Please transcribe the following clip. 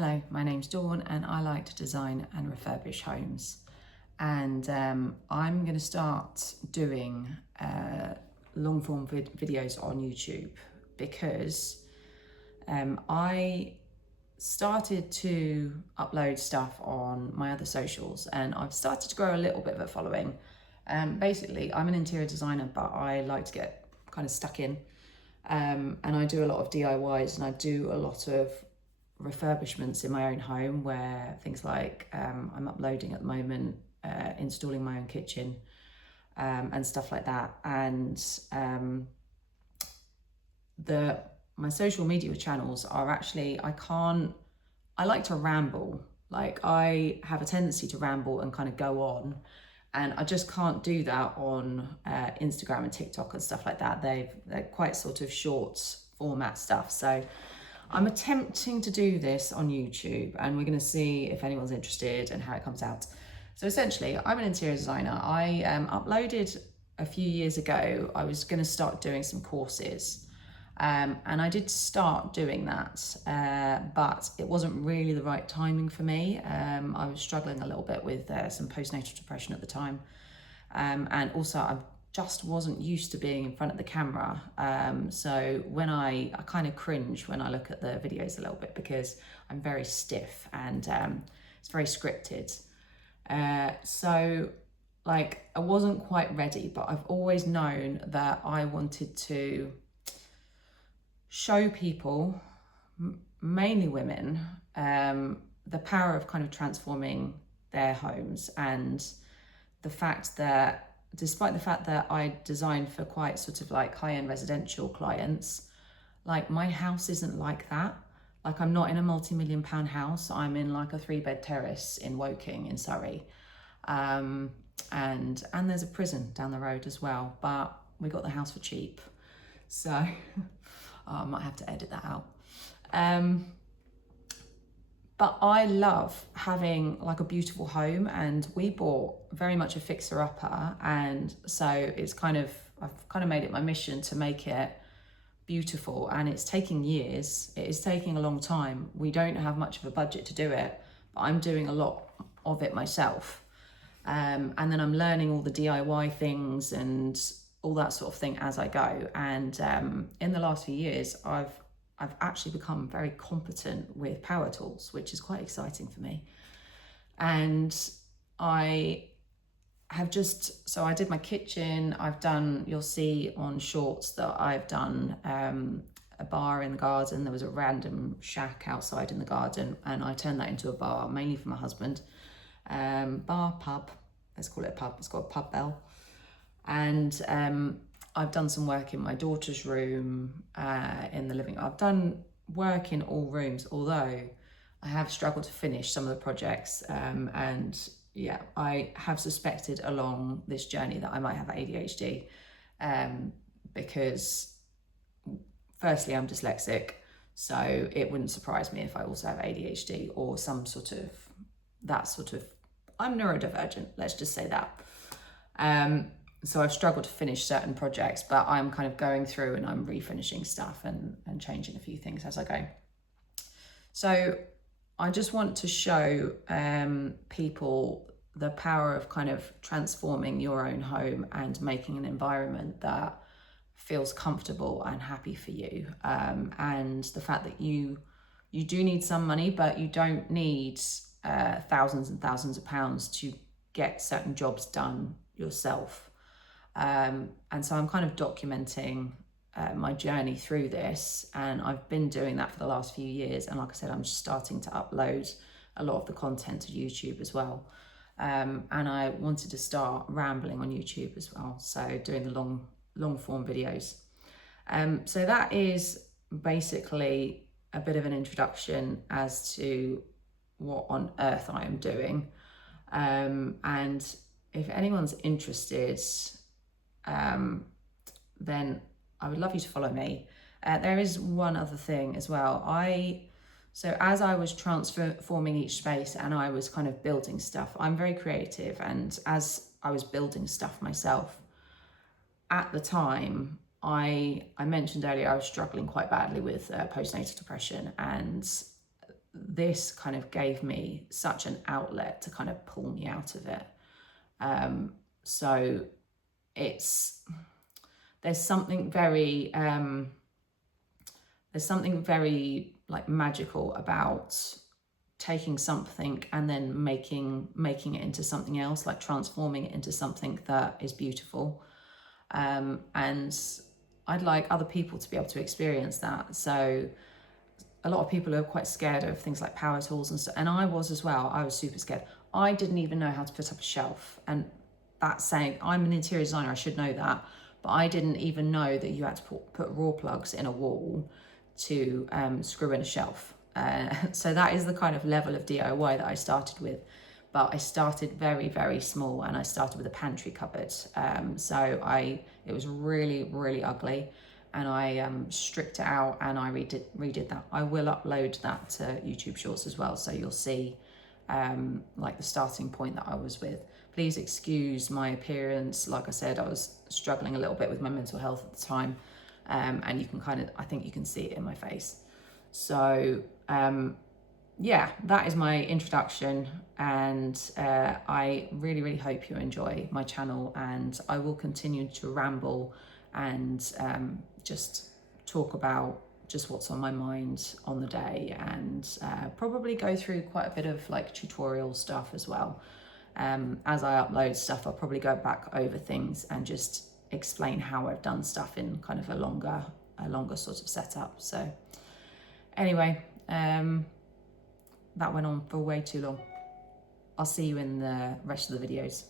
Hello, my name's Dawn and I like to design and refurbish homes. And I'm going to start doing long form videos on YouTube because I started to upload stuff on my other socials and I've started to grow a little bit of a following. Basically, I'm an interior designer, but I like to get kind of stuck in. And I do a lot of DIYs and I do a lot of refurbishments in my own home where things like I'm uploading at the moment, installing my own kitchen and stuff like that. And my social media channels are actually, I like to ramble. Like I have a tendency to ramble and kind of go on. And I just can't do that on Instagram and TikTok and stuff like that. They're quite sort of short format stuff. So I'm attempting to do this on YouTube and we're going to see if anyone's interested and how it comes out. So essentially, I'm an interior designer. I uploaded a few years ago, I was going to start doing some courses. And I did start doing that, but it wasn't really the right timing for me. I was struggling a little bit with some postnatal depression at the time. And also I just wasn't used to being in front of the camera. So when I kind of cringe when I look at the videos a little bit because I'm very stiff and it's very scripted. So like I wasn't quite ready, but I've always known that I wanted to show people, mainly women, the power of kind of transforming their homes, and the fact that despite the fact that I design for quite sort of like high-end residential clients, like my house isn't like that. Like I'm not in a multi-million-pound house. I'm in like a 3-bed terrace in Woking in Surrey. And there's a prison down the road as well, but we got the house for cheap. So I might have to edit that out. But I love having like a beautiful home, and we bought very much a fixer-upper, and so I've kind of made it my mission to make it beautiful, and it's taking years. It is taking a long time. We don't have much of a budget to do it, but I'm doing a lot of it myself. And then I'm learning all the DIY things and all that sort of thing as I go. And in the last few years, I've actually become very competent with power tools, which is quite exciting for me. And I did my kitchen. You'll see on shorts that I've done a bar in the garden. There was a random shack outside in the garden and I turned that into a bar, mainly for my husband. Pub, let's call it a pub. It's got a pub bell. And I've done some work in my daughter's room, in the living room. I've done work in all rooms, although I have struggled to finish some of the projects. And yeah, I have suspected along this journey that I might have ADHD, because firstly, I'm dyslexic. So it wouldn't surprise me if I also have ADHD or some sort of, I'm neurodivergent, let's just say that. So I've struggled to finish certain projects, but I'm kind of going through and I'm refinishing stuff and changing a few things as I go. So I just want to show people the power of kind of transforming your own home and making an environment that feels comfortable and happy for you. And the fact that you do need some money, but you don't need thousands and thousands of pounds to get certain jobs done yourself. And so I'm kind of documenting my journey through this, and I've been doing that for the last few years. And like I said, I'm just starting to upload a lot of the content to YouTube as well. And I wanted to start rambling on YouTube as well, so doing the long form videos. So that is basically a bit of an introduction as to what on earth I am doing. And if anyone's interested, then I would love you to follow me. There is one other thing as well. So as I was transforming each space and I was kind of building stuff, I'm very creative. And as I was building stuff myself, at the time, I mentioned earlier, I was struggling quite badly with postnatal depression, and this kind of gave me such an outlet to kind of pull me out of it. So there's something very like magical about taking something and then making it into something else, like transforming it into something that is beautiful. And I'd like other people to be able to experience that. So a lot of people are quite scared of things like power tools and stuff, and I was as well. I was super scared. I didn't even know how to put up a shelf, and that's saying, I'm an interior designer, I should know that, but I didn't even know that you had to put raw plugs in a wall to screw in a shelf. So that is the kind of level of DIY that I started with. But I started very, very small, and I started with a pantry cupboard. It was really, really ugly, and I stripped it out and I redid that. I will upload that to YouTube Shorts as well, so you'll see like the starting point that I was with. Please excuse my appearance. Like I said, I was struggling a little bit with my mental health at the time, and you can I think you can see it in my face. So yeah, that is my introduction, and I really, really hope you enjoy my channel, and I will continue to ramble and just talk about just what's on my mind on the day, and probably go through quite a bit of like tutorial stuff as well. As I upload stuff, I'll probably go back over things and just explain how I've done stuff in kind of a longer sort of setup. So anyway, that went on for way too long. I'll see you in the rest of the videos.